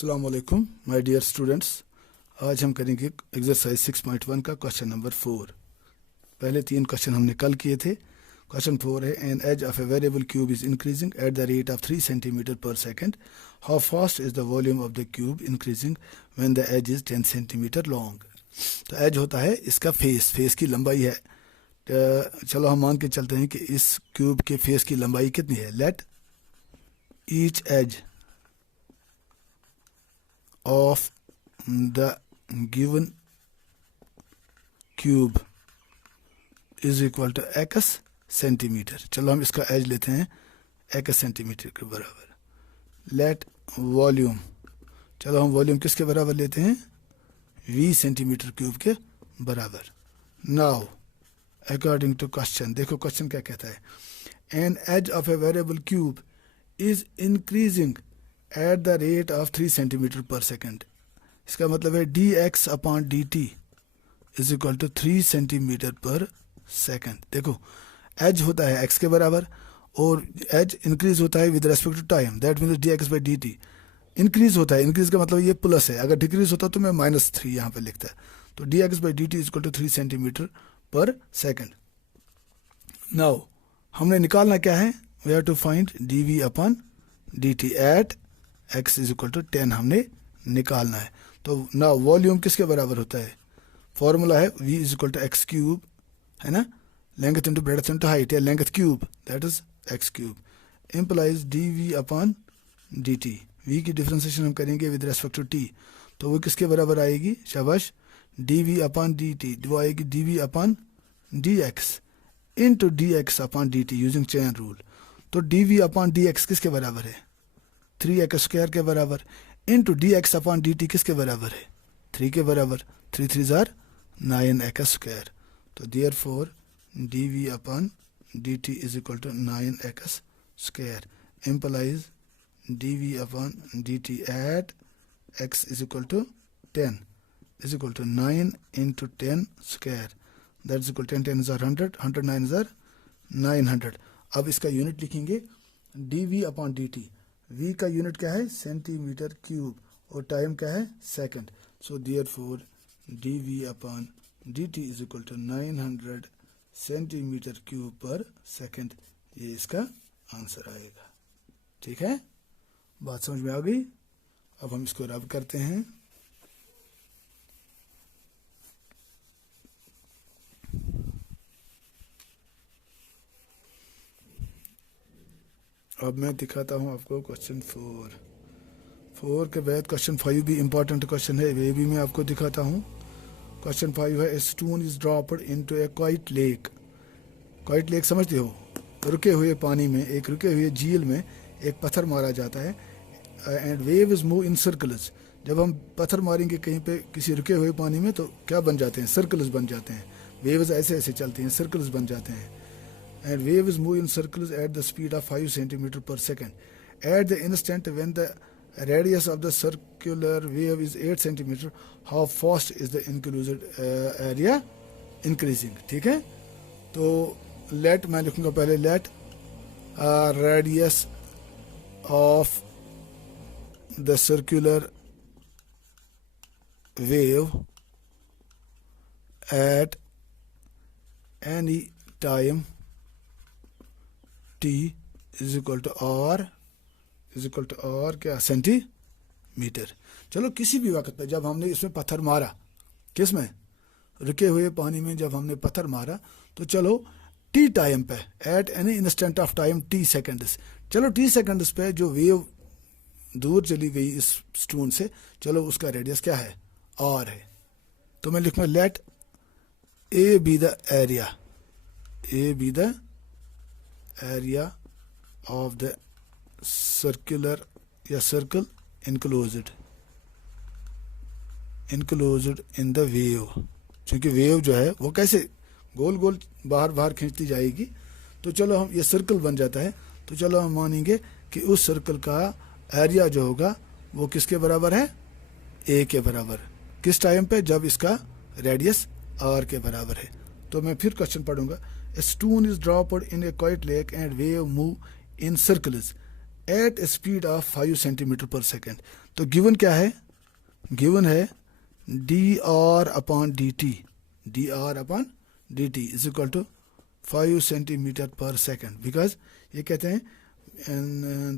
अस्सलाम वालेकुम my dear students. आज हम करेंगे एक्सरसाइज 6.1 का क्वेश्चन नंबर 4। पहले 3 क्वेश्चन हमने कल किए थे। क्वेश्चन 4 है, an edge of a variable cube is increasing at the rate of 3 centimetre per second. How fast is the volume of the cube increasing when the edge is 10 centimetre long. तो edge होता है इसका face की लंबाई है। चलो हम मान के चलते हैं कि इस क्यूब के फेस की लंबाई कितनी है। Let each edge of the given cube is equal to x centimetre. चलो हम इसका एज लेते हैं x सेंटीमीटर के बराबर। लेट वॉल्यूम, चलो हम वॉल्यूम किसके बराबर लेते हैं, v सेंटीमीटर क्यूब के बराबर। नाउ अकॉर्डिंग टू क्वेश्चन, देखो क्वेश्चन क्या कहता है, an edge of a variable cube is increasing at the rate of 3 centimetre per second. इसका मतलब है d x upon d t is equal to 3 centimetre per second. देखो edge होता है एक्स के बराबर और एज इंक्रीज होता है with respect to time, that means d x by d t increase होता है। इंक्रीज का मतलब ये प्लस है, अगर डिक्रीज होता तो मैं -3 यहाँ पे लिखता है। तो d x by d t is equal to 3 centimetre per second. Now हमने निकालना क्या है, we have to find d v upon d t at x is equal to 10 हमने निकालना है। तो ना वॉल्यूम किसके बराबर होता है, फॉर्मूला है v is equal to x cube, है ना, length into breadth into height, या length cube, that is x cube, implies d v upon d t. V की डिफ्रेंसिएशन हम करेंगे विद रेस्पेक्ट टू टी, तो वो किसके बराबर आएगी, शाबाश, d v upon d t, वो आएगी d v upon d x into d x upon d t using chain rule. तो d v upon d x किसके बराबर है, 3x स्क्वायर के बराबर, into d x upon d t किसके बराबर है, 3 के बराबर, 3 3 जार 9x स्क्वायर। तो therefore d v upon d t is equal to 9x square, implies d v upon d t at x is equal to 10 is equal to 9 into 10 square, that is equal 10 10 जार 100, 100 9 जार 900। अब इसका unit लिखेंगे d v upon d t. v का unit क्या है, centimetre cube, और time क्या है, second. So therefore d v upon d t is equal to 900 centimetre cube per second. ये इसका आंसर आएगा। ठीक है, बात समझ में आ गई। अब हम इसको रब करते हैं। अब मैं दिखाता हूँ आपको क्वेश्चन 4 के बाद क्वेश्चन 5 भी इम्पोर्टेंट क्वेश्चन है, वे भी मैं आपको दिखाता हूँ। क्वेश्चन 5 है, a stone is dropped into A quite lake. Quite lake समझते हो, रुके हुए पानी में, एक रुके हुए झील में एक पत्थर मारा जाता है, and waves move in circles. जब हम पत्थर मारेंगे कहीं पे किसी रुके हुए पानी में तो क्या बन जाते हैं, सर्कल्स बन जाते हैं। वेव्स ऐसे ऐसे चलती हैं, सर्कल्स बन जाते हैं। And waves move in circles at the speed of 5 centimeter per second. At the instant when the radius of the circular wave is 8 centimeter, how fast is the enclosed area increasing? ठीक है, तो let मैं लिखूंगा पहले, let radius of the circular wave at any time t is equal to r क्या, centimetre. चलो किसी भी वक्त पे जब हमने इसमें पत्थर मारा, किस में, रुके हुए पानी में जब हमने पत्थर मारा, तो चलो t टाइम पे, at any instant of time t seconds, चलो t सेकेंड्स पे जो वेव दूर चली गई इस स्टोन से, चलो उसका रेडियस क्या है, r है। तो मैं लिखूंगा let a be the area, a be the area of the circular या circle enclosed in the wave। क्योंकि वेव जो है वो कैसे गोल गोल बाहर बाहर खींचती जाएगी, तो चलो हम ये सर्कल बन जाता है। तो चलो हम मानेंगे कि उस सर्कल का एरिया जो होगा वो किसके बराबर है, a के बराबर, किस टाइम पे, जब इसका रेडियस r के बराबर है। तो मैं फिर क्वेश्चन पढ़ूंगा, A stone is dropped in a quiet lake and wave move in circles at a speed of 5 centimeter per second. तो गिवन क्या है, गिवन है d r upon d t, d r upon d t is equal to 5 centimetre per second, because ये कहते हैं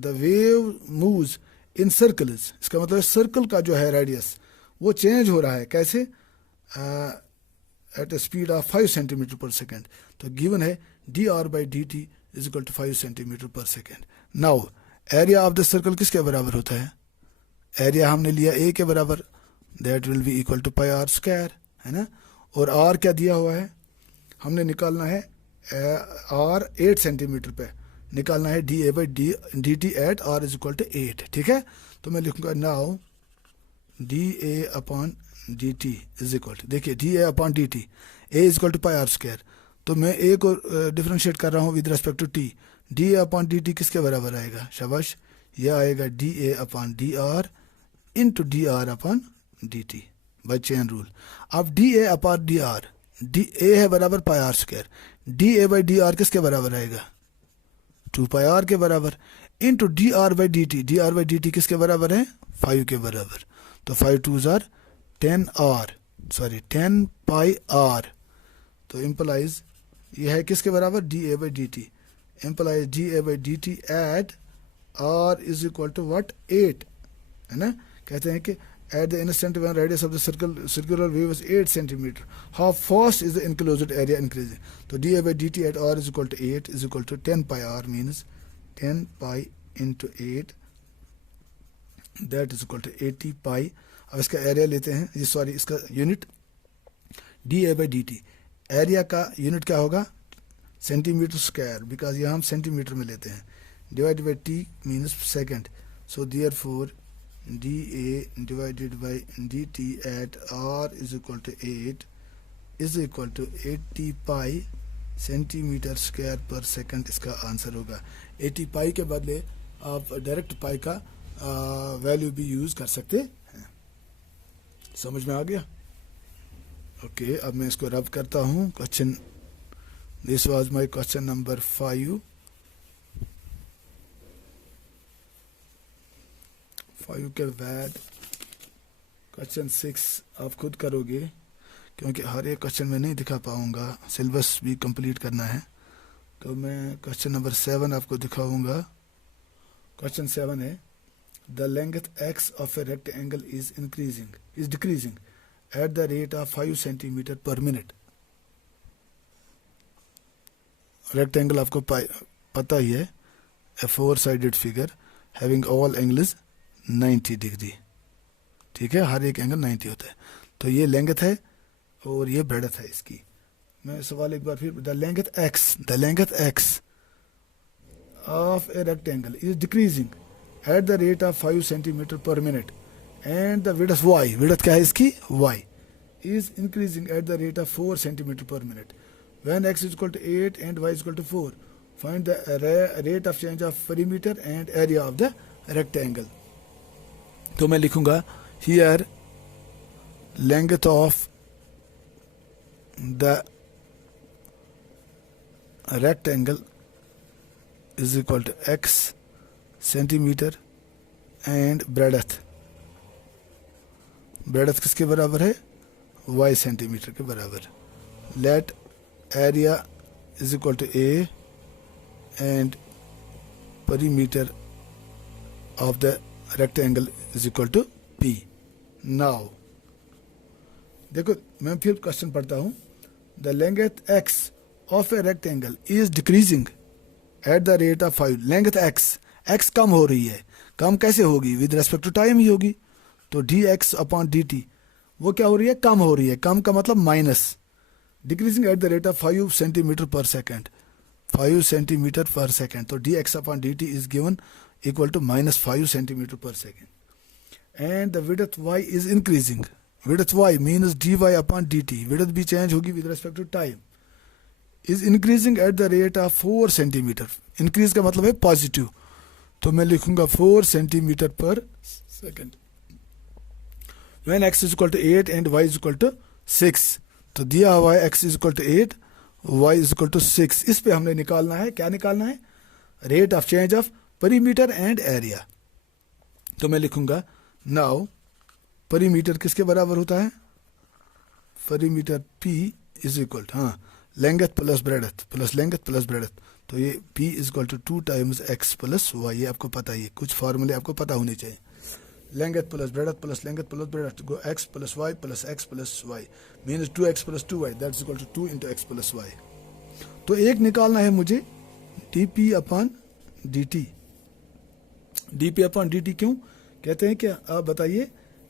the wave moves in circles, इसका मतलब circle का जो है रेडियस वो चेंज हो रहा है, कैसे, at a speed of 5 centimetre per second. तो गिवन है d r by d t is equal to 5 centimetre per second. Now area of the circle किसके बराबर होता है, एरिया हमने लिया ए के बराबर, that will be equal to pi r square, है ना। और आर क्या दिया हुआ है, हमने निकालना है आर 8 सेंटीमीटर पे, निकालना है d A by d t at r is equal to 8, ठीक है। तो मैं लिखूंगा now d A upon d t is equal to, देखिए d A upon d t, A is equal to pi r square, तो मैं A को differentiate कर रहा हूँ with respect to t, d A upon d t किसके बराबर आएगा, शाबाश, यह आएगा d A upon d are into d r upon d t by chain rule. अब d A upon d r, d A है बराबर pi r square, d A by d r किसके बराबर आएगा, 2 पाई आर के बराबर, into d r by d t, d r by d t किसके बराबर है, 5 के बराबर, तो 5 2s r 10 r, sorry 10 pi r, तो इम्प्लाइज ये है किसके बराबर, d A by d t, implies d A by d t at r is equal to what 8, है ना। कहते हैं कि at the instant when radius of the circular wave is 8 centimeter, how fast is the enclosed area increasing? So dA by dt at r is equal to 8 is equal to 10 pi r, means 10 pi into 8, that is equal to 80 pi. अब इसका area लेते हैं, ये sorry इसका unit dA by dt, area का unit क्या होगा, centimetre square, because यहाँ हम सेंटीमीटर में लेते हैं, divide by T means second, so therefore dA divided by dt at r is equal to 8 is equal to 80 pi centimetre square per second इसका answer होगा। 80 पाई के बदले आप डायरेक्ट पाई का वैल्यू भी यूज कर सकते हैं। समझ में आ गया? ओके, अब मैं इसको रब करता हूँ। Question, this was my question number 5 के बाद क्वेश्चन 6 आप खुद करोगे, क्योंकि हर एक क्वेश्चन में नहीं दिखा पाऊंगा, सिलेबस भी कंप्लीट करना है। तो मैं क्वेश्चन नंबर 7 आपको दिखाऊंगा। क्वेश्चन 7 है, the length x of a rectangle is decreasing at the rate of 5 centimetre पर मिनट। रेक्टेंगल आपको पता ही है, ए 4 sided figure having all angles 90 degree, ठीक है, हर एक एंगल 90 होता है। तो ये लेंथ है और ये ब्रेडथ है इसकी। मैं सवाल एक बार फिर, the length x of a rectangle is decreasing at the rate of 5 centimetre पर minute and the width y, width क्या है इसकी, y is increasing at the rate of 4 centimeter per minute when x is equal to 8 and y is equal to 4. Find the rate of change of perimeter and area of the rectangle. तो मैं लिखूंगा here length of the rectangle is equal to x centimeter and breadth किसके बराबर है, y centimetre के बराबर। Let area is equal to a and perimeter of the rectangle is equal to p. Now देखो मैं फिर क्वेश्चन पढ़ता हूँ। The length x of a rectangle is decreasing at the rate of 5। Length x कम हो रही है, कम कैसे होगी, विद रेस्पेक्ट टू टाइम ही होगी। तो dx अपॉन dt वो क्या हो रही है, कम हो रही है। कम का मतलब minus, decreasing at the rate of 5 centimetre per second, 5 centimetre per second. तो dx upon dt is given equal to -5 centimetre per second. And the width y is increasing, width y means dy upon dt, width भी change होगी with respect to time, is increasing at the rate of 4 centimetre. Increase का मतलब है positive, तो मैं लिखूंगा 4 centimetre per second when x is equal to 8 and y is equal to 6। तो दिया हुआ है x is equal to 8, y is equal to 6। इस पे हमने निकालना है, क्या निकालना है, rate of change of perimeter and area. तो मैं लिखूंगा नाउ परिमीटर किसके बराबर होता है? Perimeter P is equal to, हाँ, length plus breadth plus length plus breadth, तो ये P is equal to 2 times x plus y. ये आपको पता ही है, कुछ फार्मूले आपको पता होने चाहिए। Length plus breadth plus length plus breadth go x plus y means 2x plus 2y that is equal to 2 into x plus y. तो एक निकालना है मुझे dp upon dt। dp upon dt क्यों कहते हैं? क्या आप बताइए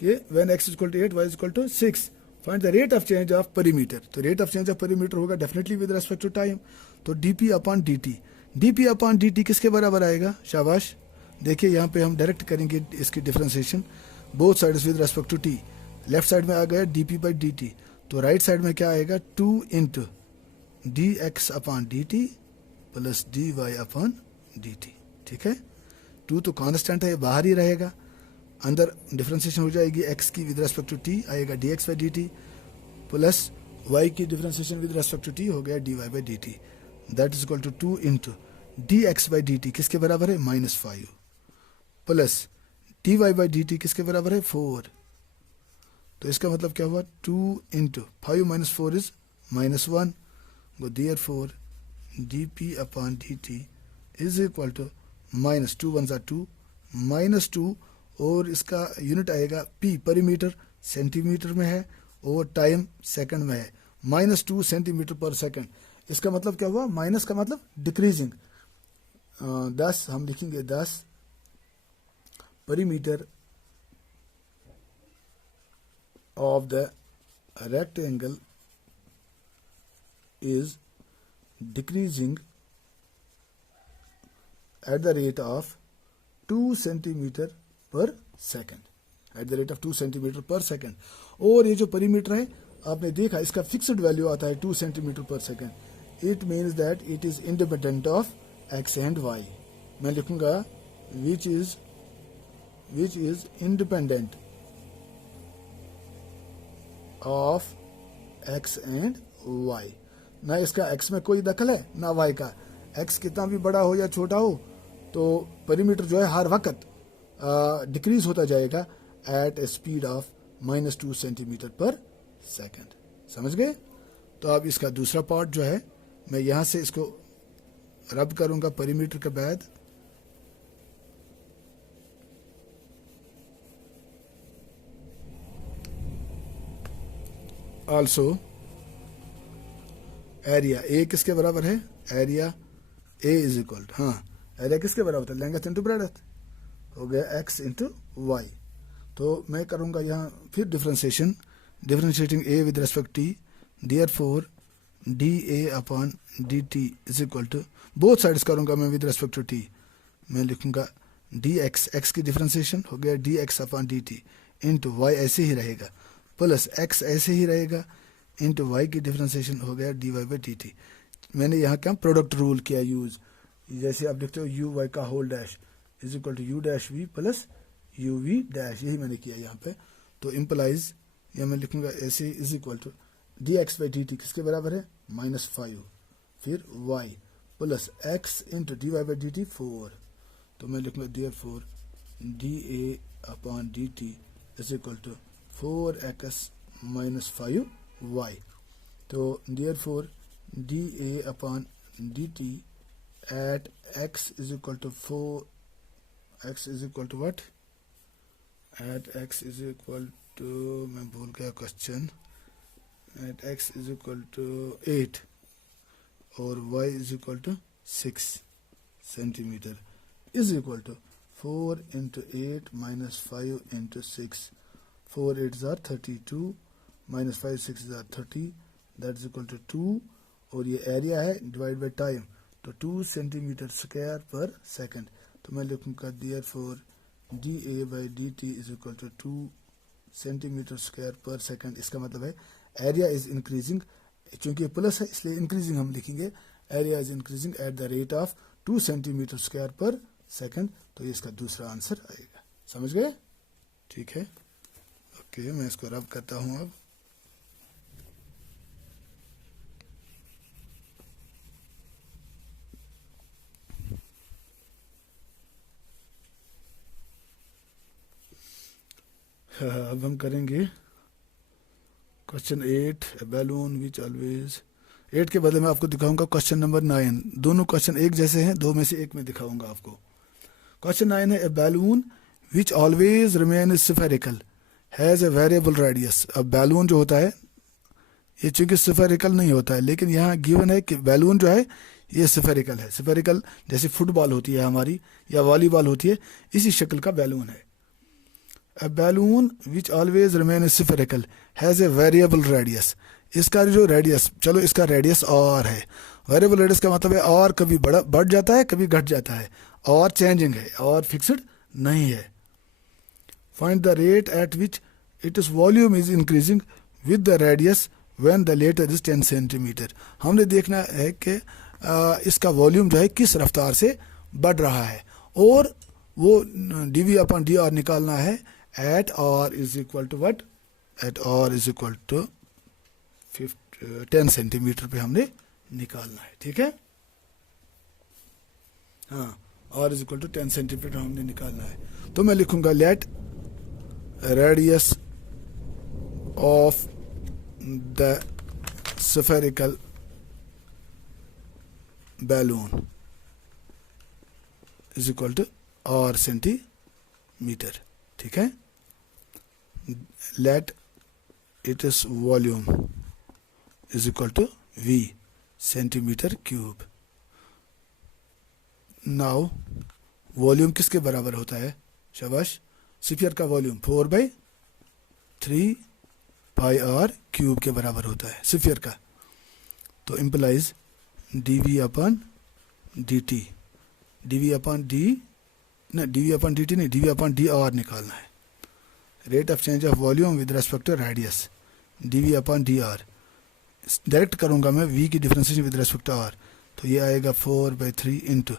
कि when x equal to 8 y equal to 6 find the rate of change of perimeter. तो rate of change of perimeter होगा definitely with respect to time. तो dp upon dt, dp upon dt किसके बराबर आएगा? शाबाश, देखिए यहाँ पे हम डायरेक्ट करेंगे इसकी differentiation both sides with respect to t। Left side में आ गया dp बाई dt, तो राइट साइड में क्या आएगा? 2 into dx upon dt plus dy upon dt। ठीक है, 2 तो कांस्टेंट है, बाहर ही रहेगा, अंदर डिफ्रेंसिएशन हो जाएगी x की विद रेस्पेक्ट टू t आएगा dx by dt plus y की differentiation with respect to t हो गया dy by dt that is equal to 2 into dx by dt किसके बराबर है? -5 प्लस dy बाई dt किसके बराबर है? 4। तो इसका मतलब क्या हुआ? 2 into 5 minus 4 is -1 go therefore dp upon dt is equal to -2 1 ज़ा 2 -2 और इसका यूनिट आएगा p परिमीटर सेंटीमीटर में है और टाइम सेकंड में है, -2 सेंटीमीटर पर सेकंड। इसका मतलब क्या हुआ? माइनस का मतलब डिक्रीजिंग। 10 हम लिखेंगे 10 perimeter of the rectangle is decreasing at the rate of 2 centimetre per second, at the rate of 2 centimetre per second. और ये जो परिमीटर है आपने देखा इसका फिक्स्ड वैल्यू आता है 2 centimetre per second. It means that it is independent of x and y। मैं लिखूंगा which is independent of x and y। ना इसका x में कोई दखल है ना y का। x कितना भी बड़ा हो या छोटा हो तो परिमीटर जो है हर वक्त डिक्रीज होता जाएगा at a speed of -2 centimetre per second. समझ गए? तो अब इसका दूसरा पार्ट जो है मैं यहां से इसको रब करूंगा परिमीटर के बाद। आल्सो एरिया ए किसके बराबर है? एरिया ए इज इक्वल, हाँ, एरिया किसके बराबर है? लेंथ इंटू ब्रेडथ हो गया x इंटू वाई। तो मैं करूंगा यहाँ फिर differentiating a with respect t, therefore dA upon dt is equal to, both sides करूंगा मैं विद रेस्पेक्ट टू t। मैं लिखूंगा dx, x की डिफ्रेंशिएशन हो गया dx upon dt into y ऐसे ही रहेगा प्लस x ऐसे ही रहेगा इंटू वाई की डिफ्रेंशिएशन हो गया dy बाई dt। मैंने यहाँ क्या प्रोडक्ट रूल किया यूज, जैसे आप लिखते हो यू वाई का whole dash is equal to u dash v plus u v dash, यही मैंने किया यहाँ पे। तो इम्प्लाइज या मैं लिखूंगा ऐसे is equal to d x by d t किसके बराबर है? -5 फिर y plus x into d y by d t 4। तो मैं लिखूंगा therefore d A upon d t is equal to 4x -5y। तो therefore d A upon d t at x is equal to 4, x is equal to what? At x is equal to, मैं भूल गया question, at x is equal to 8 और y is equal to 6 centimetre is equal to 4 into 8 minus 5 into 6, 4 8s are 32 minus 5 6s are 30 that is equal to 2 और ये area है divide by time तो 2 centimetre square per second. तो मैं लिखूंगा therefore d A by d t is equal to 2 centimetre square per second. इसका मतलब है एरिया इज इंक्रीजिंग, चूंकि प्लस है इसलिए इंक्रीजिंग हम लिखेंगे, area is increasing at the rate of 2 centimetre square per second. तो ये इसका दूसरा आंसर आएगा। समझ गए? ठीक है, ओके, मैं इसको रब करता हूं अब। हाँ, अब हम करेंगे क्वेश्चन 8, बैलून विच ऑलवेज। 8 के बदले में आपको दिखाऊंगा क्वेश्चन नंबर 9। दोनों क्वेश्चन एक जैसे हैं, दो में से एक में दिखाऊंगा आपको। क्वेश्चन 9 है, a balloon which always remains spherical has a variable radius. अब बैलून जो होता है ये चूंकि स्फेरिकल नहीं होता है, लेकिन यहाँ गिवन है कि बैलून जो है ये स्फेरिकल है। स्फेरिकल जैसे फुटबॉल होती है हमारी या वॉलीबॉल होती है, इसी शक्ल का बैलून है। A balloon which always remain spherical has a variable radius। इसका जो रेडियस, चलो इसका रेडियस और है। वेरिएबल रेडियस का मतलब है और कभी बढ़ जाता है कभी घट जाता है, और चेंजिंग है और फिक्स्ड नहीं है। Find the rate at which its volume is increasing with the radius when the latter is 10 centimetre. हमने देखना है कि इसका वॉल्यूम जो है किस रफ्तार से बढ़ रहा है, और वो dv अपॉन dr निकालना है at r is equal to what, at r is equal to 10 centimetre पे हमने निकालना है। ठीक है, हाँ, r is equal to 10 centimetre हमने निकालना है। तो मैं लिखूंगा let radius of the spherical balloon is equal to r centimetre. ठीक है, let it is volume is equal to v centimetre cube. Now volume किसके बराबर होता है, शाबाश, स्फीयर का वॉल्यूम 4/3 पाई r क्यूब के बराबर होता है स्फीयर का। तो implies dv upon dt, dv upon dt नहीं, dv अपॉन dr निकालना है। Rate of change of volume with respect to radius, dv upon dr। Direct करूंगा मैं v की differentiation with respect to r, तो ये आएगा 4/3 इंटू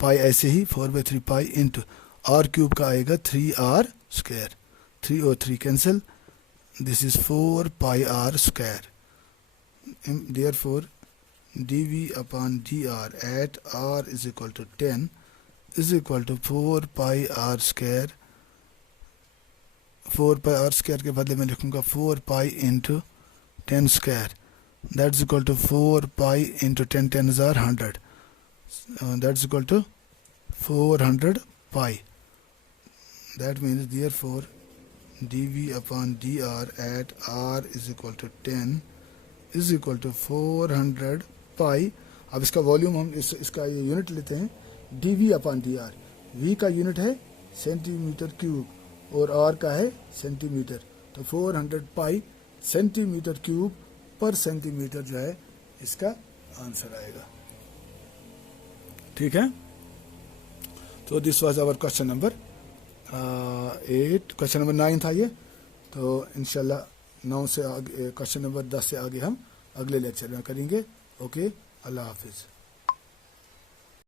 पाई, ऐसे ही 4/3 पाई इंटू r क्यूब का आएगा 3r स्क्वायर, 3 और 3 cancel, this is 4 pi r square. Therefore dv upon dr at r is equal to 10 is equal to 4 pi r square. 4 pi r square के बदले में लिखूंगा 4 pi into 10 square, that's equal to 4 pi into 10, 10 is 100, that's equal to 400 pi. That means therefore dv upon dr at r is equal to 10 is equal to 400 pi. अब इसका volume हम इसका ये unit लेते हैं, dv अपॉन dr। v का unit है centimetre cube और r का है सेंटीमीटर, तो 400 पाई सेंटीमीटर क्यूब पर सेंटीमीटर जो है इसका आंसर आएगा। ठीक है, तो this was our question number 8। Question number 9 था ये, तो इंशाल्लाह 9 से आगे, क्वेश्चन नंबर 10 से आगे हम अगले लेक्चर में करेंगे। ओके, अल्लाह हाफिज़।